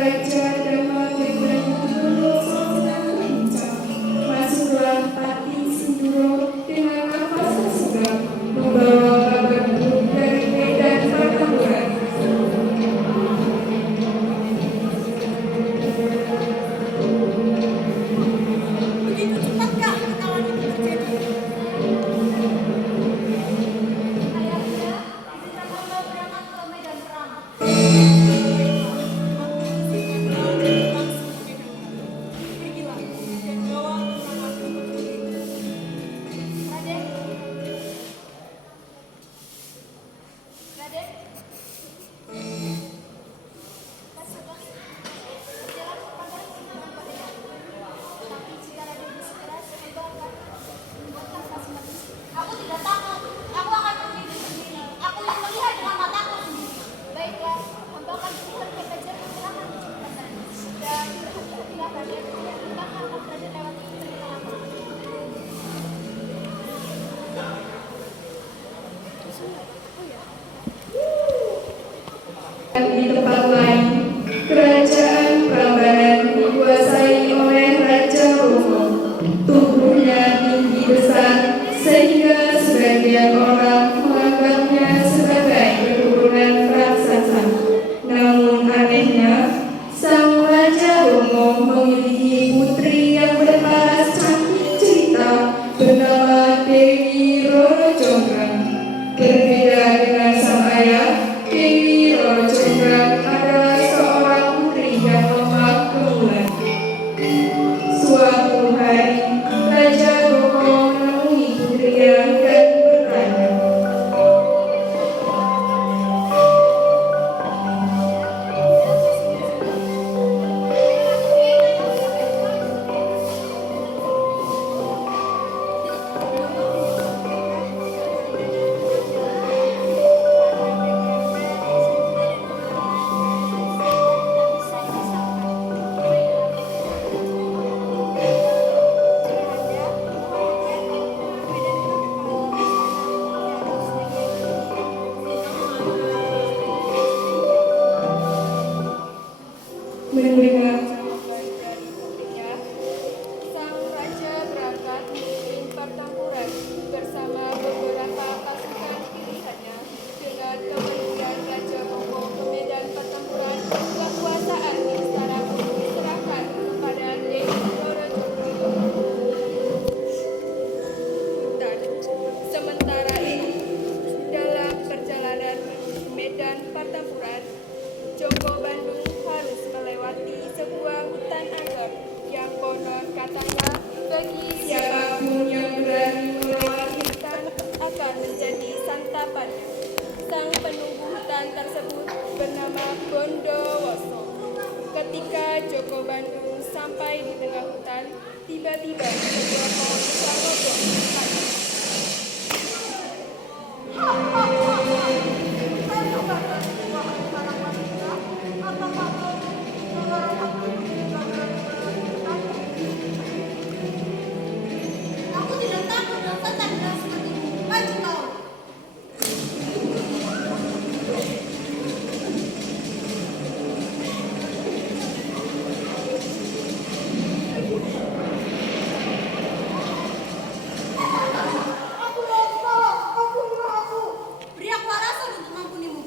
Raja Dama Bondowoso sedang berbincang. Masuklah Pati Sindoro dengan nafas sesegar membawa kabar buruk dari Medan Pertempuran. Begitu cepatkah kekalahan itu terjadi? Ayahnya, kita mau berangkat ke medan perang. Langsung ke medan perang. Pergilah dan bawa keteranganku ke Raden. Raden. Berjalan kepada dengan pada. Tapi jika Raden bersikeras, tinggalkan. Buatkan mati. Aku tidak takut. Aku akan pergi sendiri. Aku yang melihat dengan mataku sendiri. Baiklah, hamba akan berikan kepada keterangan kecepatan. Dan berhati-hatilah Raden. Kita akan berada lewat perjalanan. Di tempat lain, kerajaan Prambanan dikuasai oleh Raja Romo. Tubuhnya tinggi besar sehingga sebagian orang menganggapnya sebagai keturunan raksasa. Namun anehnya, sang Raja Romo memiliki putri yang berparas cantik cerita bernama Dewi Roro Jonggrang. Berbeda dengan sang ayah, Dewi Roro Jonggrang adalah seorang putri yang lemah kemulan. Suatu hari, Raja Romo menemui putrinya dan bertanya, mendengar jawaban dari putrinya, sang raja berangkat memimpin pertempuran bersama beberapa pasukan pilihannya. Dengan kepergian Raja Romo ke medan pertempuran, kekuasaan di istana pun diserahkan kepada Dewi Roro Jonggrang. Dan sementara itu, dalam perjalanan menuju medan pertempuran, Joko Bandung harus melewati sebuah hutan anggur yang konon katanya bagi siapapun yang berani melewati hutan akan menjadi santapannya. Sang penunggu hutan tersebut bernama Bondowoso. Ketika Joko Bandung sampai di tengah hutan, tiba-tiba sebuah pohon besar roboh di depannya. Aku tidak takut dan tetap bilang sepertimu. Maju kau. Beri aku alasan untuk mengampunimu.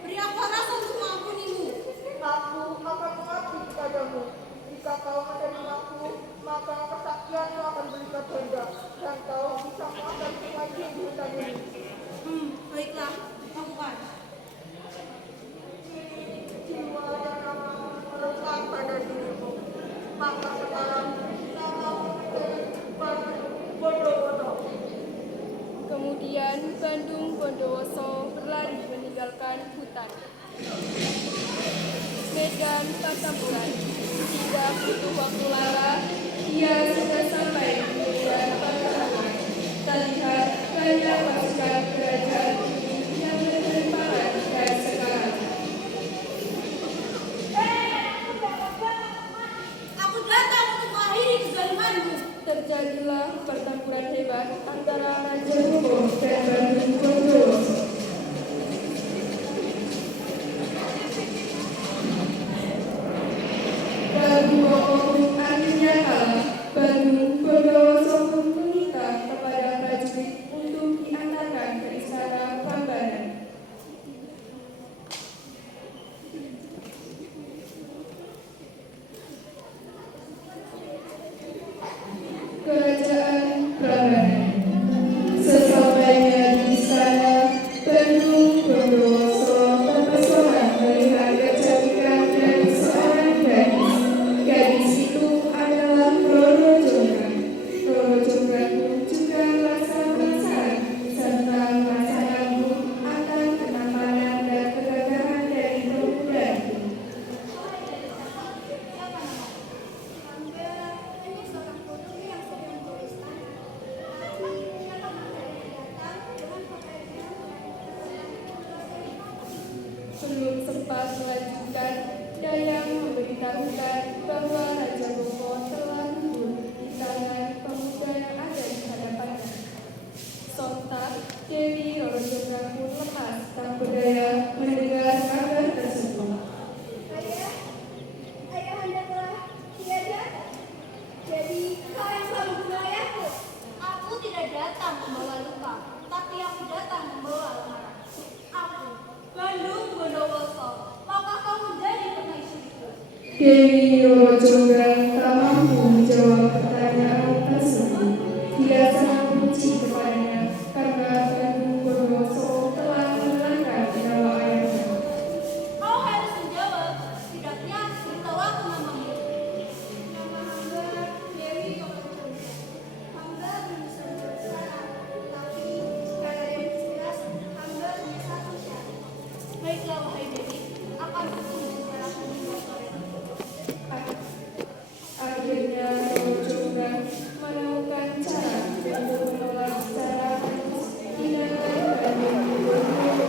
Beri aku alasan untuk mengampunimu. Aku akan mengabdi kepadamu. Jika kau menerimaku, maka kesaktianmu akan berlipat ganda dan kau bisa makan lagi di hutan ini. Baiklah, lakukan. Jiwa dan namamu melekat pada dirimu. Maka sekarang namamu menjadi Bandung Bondowoso. Kemudian Bandung Bondowoso berlari meninggalkan hutan. Medan pertempuran. Tidak butuh waktu lama, dia sudah sampai di medan pertempuran. Terlihat banyak pasukan kerajaan yang berdemparan dan sekarang. Aku datang untuk mengakhiri kezalimanmu. Terjadilah pertempuran hebat antara Raja Romo dan Bandung Bondowoso. Lalu wong akhirnya kalah. Bandung Bondowoso pun meminta kepada prajurit untuk diantarkan ke istana Prambanan. Kerajaan Prambanan. Sesampainya di istana, Bandung Bondowoso terpesona melihat kecantikan dari seorang gadis. Gadis itu adalah Roro Jonggrang. Roro Jonggrang pun juga merasa penasaran serta merasa ragu akan ketampangan dan kegagahan dari pemuda itu. Ini seorang putri yang sedang tuliskan. Belum sempat melanjutkan, Dayang memberitahukan bahwa Raja Bongo telah gugur di tangan pemuda yang ada di hadapannya. Sontak, Dewi Roro Jonggrang pun lemas tak berdaya mendengar kabar tersebut. Ayahanda telah tiada. Jadi kau yang telah membunuh ayahku. Aku tidak datang membawa luka, tapi aku datang membawa lamaran. Aku, Bandung Bondowoso, maukah kau menjadi permaisuriku? Dewi Roro Jonggrang tak mampu menjawab pertanyaan tersebut. Dia sangat benci kepadanya karena Bandung Bondowoso telah menghilangkan nyawa ayahnya. Kau harus menjawab, tidaknya beritahu aku namamu. Nama hamba Dewi Roro Jonggrang. Hamba belum bisa menjawab sekarang, tapi karena yang jelas hamba punya satu syarat. Baiklah wahai Dewi, akan aku menjelaskan hingga sore. Akhirnya Roro Jonggrang menemukan cara untuk menolak secara halus tindakan Bandung Bondowoso.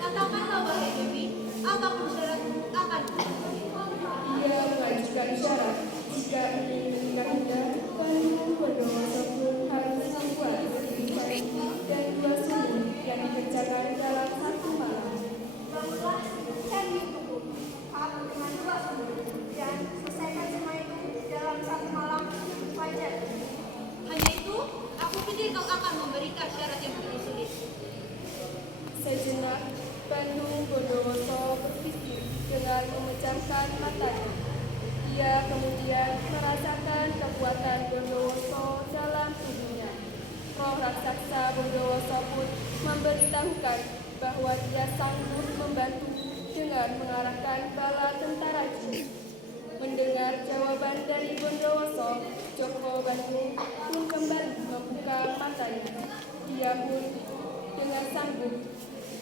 Katakanlah wahai Dewi, apapun syaratmu akan kupenuhi. Dia mengajukan syarat jika ingin menikahinya, Bandung Bondowoso pun harus membuat berdiri candi dan 2 sumur yang dikerjakan dalam 1 malam. Bangunlah candi tubuh, dengan 2 sumur, dan selesaikan semua itu dalam 1 malam wajar. Hanya itu, aku pikir kau akan memberikan syarat yang begitu sulit. Sejenak, Bandung Bondowoso berpikir dengan memejamkan matanya. Dia kemudian merasakan kekuatan Bondowoso dalam tubuhnya. Roh raksasa Bondowoso pun memberitahukan bahwa dia sanggup membantu dengan mengarahkan bala tentara jin. Mendengar jawaban dari Bondowoso, Joko Bandung pun kembali membuka matanya. Dia pun dengan sanggup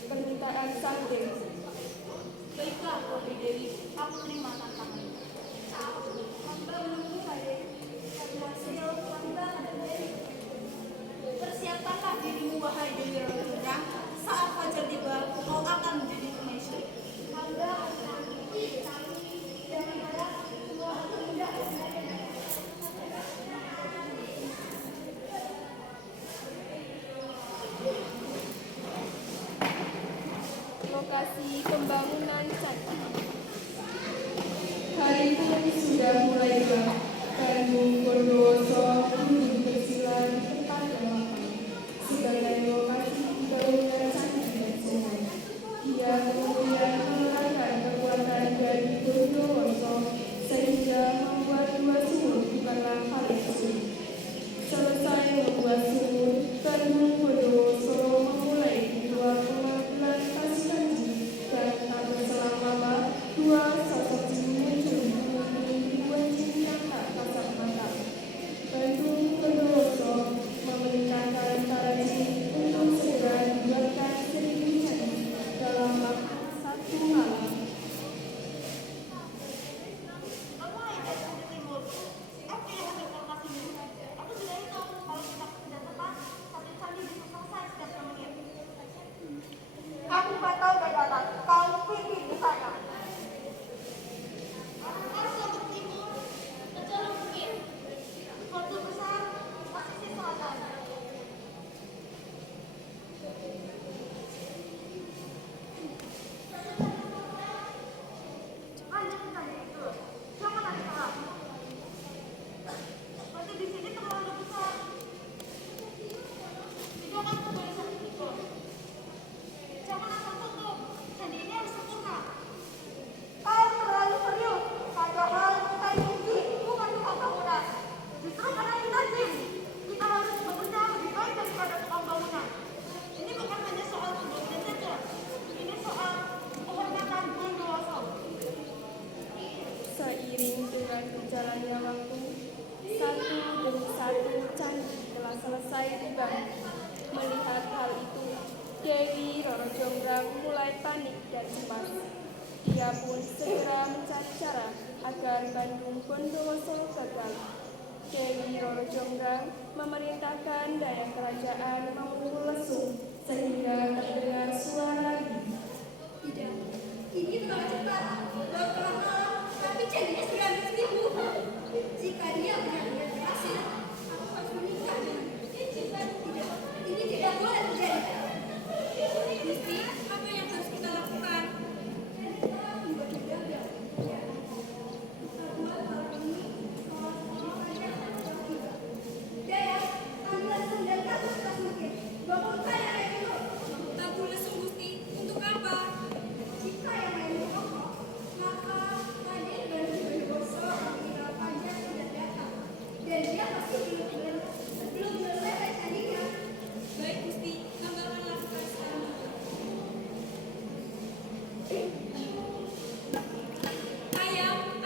permintaan sang dewi. Baiklah, wahai Dewi, aku terima tantangan. Hamba menunggu hari hasil hamba akan Dewi. Persiapkanlah dirimu, wahai Dewi Roro Jonggrang. Saat fajar tiba, kau akan menjadi permaisuri. Hamba akan mengikuti, tapi jangan harap semua akan mudah. Lokasi pembangunan candi. Hari pun sudah mulai gelap. Bandung Bondowoso duduk bersila di tempat yang lapang. Sebagai lokasi pembangunan candi dan sungai. Dia kemudian mengerahkan kekuatan dari Bondowoso sehingga membuat 2 sumur bukanlah hal yang sulit. Selesai membuat sumur, Bandung Bondowoso memulai ritual pemanggilan pasukan jin dan tak berselang lama 2 sosok jin muncul mengunjungi 2 jin yang tak kasat mata. Bandung Dewi Roro Jonggrang mulai panik dan cemas. Dia pun segera mencari cara agar Bandung Bondowoso gagal. Dewi Roro Jonggrang memerintahkan daya kerajaan memukul lesung sehingga terdengar suara Tidak, ini terlalu cepat. Baru tengah malam, tapi janjinya sudah habis minggu. Jika dia benar-benar berhasil, aku harus menikah dengannya. Tidak, ini tidak boleh terjadi. Gusti, apa yang harus kita lakukan? Daya, ambil lesung dan kamu sudah mungkin. Bangunkan yang lain dulu. Tabur lesung Gusti, untuk apa? Jika yang lain merokok, maka Raden Bondowoso mengira Fajar sudah datang. Dan dia pasti belum selesai tadinya. Baik Gusti, hamba akan lakukan sekarang.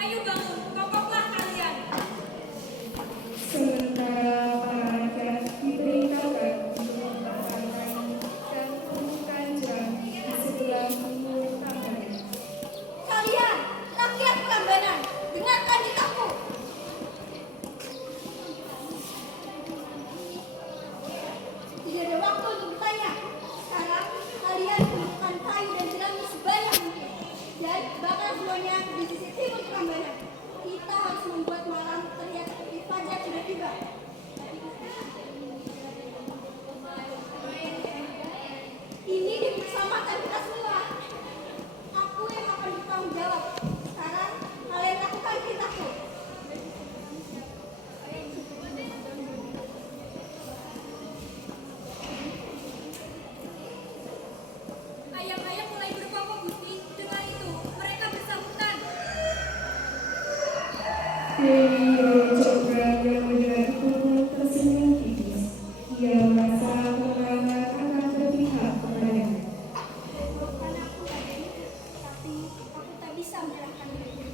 Ayo bangun, kokoklah kalian. Sementara para rakyat diperintahkan untuk membakar kayu dan tumpukan jam di sebelah timur kampanye. Kalian, rakyat Prambanan, dengarkan titahku. Tidak ada waktu untuk bertanya. Sekarang kalian kumpulkan kayu dan jerami sebanyak mungkin dan bakar semuanya di sisi timur Prambanan. Kita harus membuat malam terlihat seperti fajar sudah tiba. Ini demi keselamatan kita semua. Aku yang akan bertanggung jawab. Sekarang kalian lakukan titahku. Ayam-ayam mulai berkokok Gusti. Dengan itu mereka bersahutan. Dewi Roro Jonggrang yang mendengar itu tersenyum tipis. Ia merasa kemenangan akan berpihak kepadanya. Maafkan aku Raden, tapi aku tak bisa menyerahkan diri.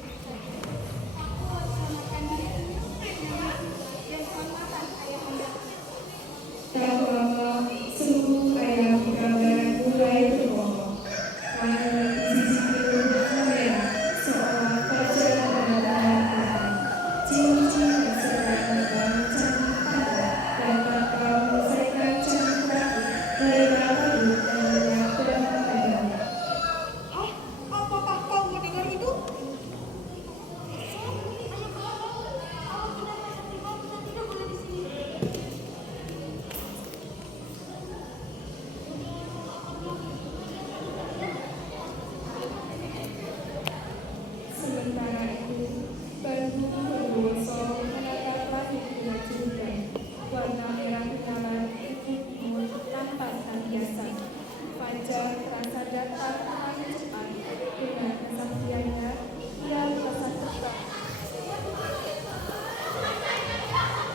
Aku harus selamatkan diri dan kehormatan ayahanda. Tak lama, seluruh ayam Prambanan mulai berkokok. Langit di sisi timur merah, seolah fajar mendatangkan. Cincin segera terbang cantik pada dan tanpa menyelesaikan cantik terakhir, mereka duduk dan melihat berhadapan. Apakah kau mendengar itu? Tidak boleh di sini. Sementara itu, Bandung Bondowoso menatap langit dengan curiga. Warna merah menyala di timur tampak tak biasa. Fajar terasa datang paling cepat. Dengan kesaktiannya, ia merasa terbang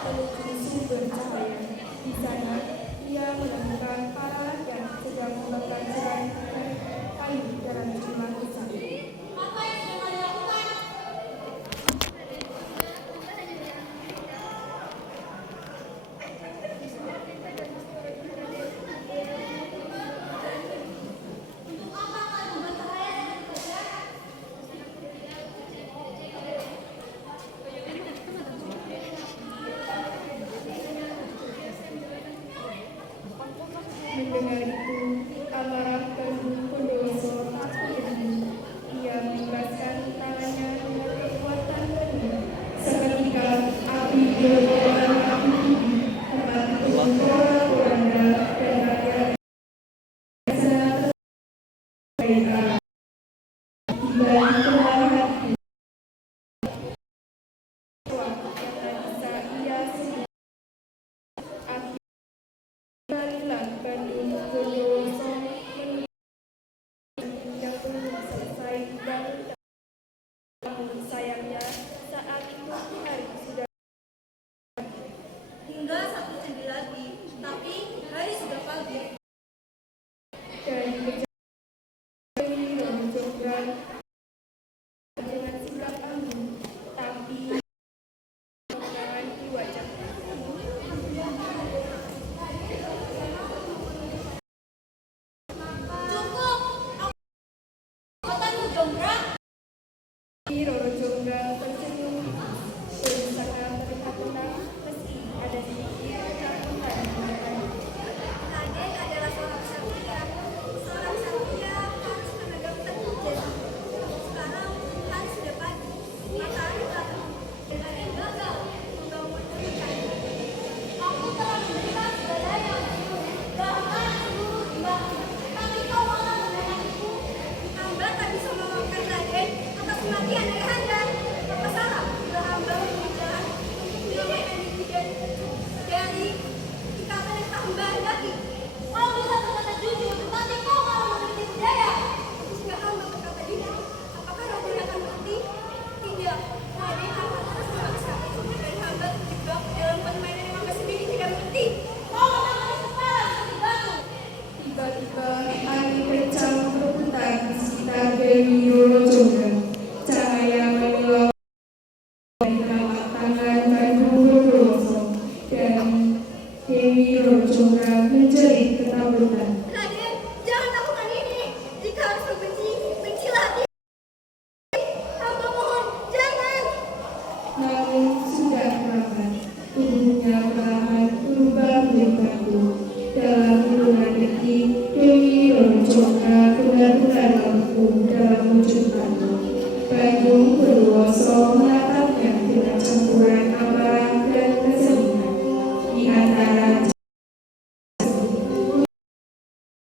menuju sumber cahaya. Di sana, ia menemukan para rakyat sedang membakar jerami kayu dalam jumlah besar. Apa yang sedang kalian lakukan? Untuk apa kalian membakar saya seperti pajaran? Mendengar itu, amarah Bandung Bondowoso tak berhenti. Ia membaskan tangannya dengan kekuatan penuh. Seketika api berkobar api tinggi, membantu porak-poranda dan rakyat sana terbaik arah. Tiba di kemarahan itu, karena bisa ia sendiri. Akhirnya Bandung Bondowoso menuju yang belum selesai dibangun. Namun sayangnya saat itu hari sudah Tinggal satu candi lagi, tapi hari sudah pagi. dan dikejar Dewi Roro Jonggrang dengan sikap anggun, tapi kemenangan di wajahnya.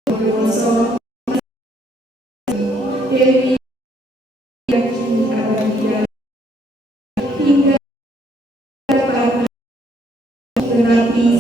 Bondowoso, Dewi Yaki Aradia, hingga para penapi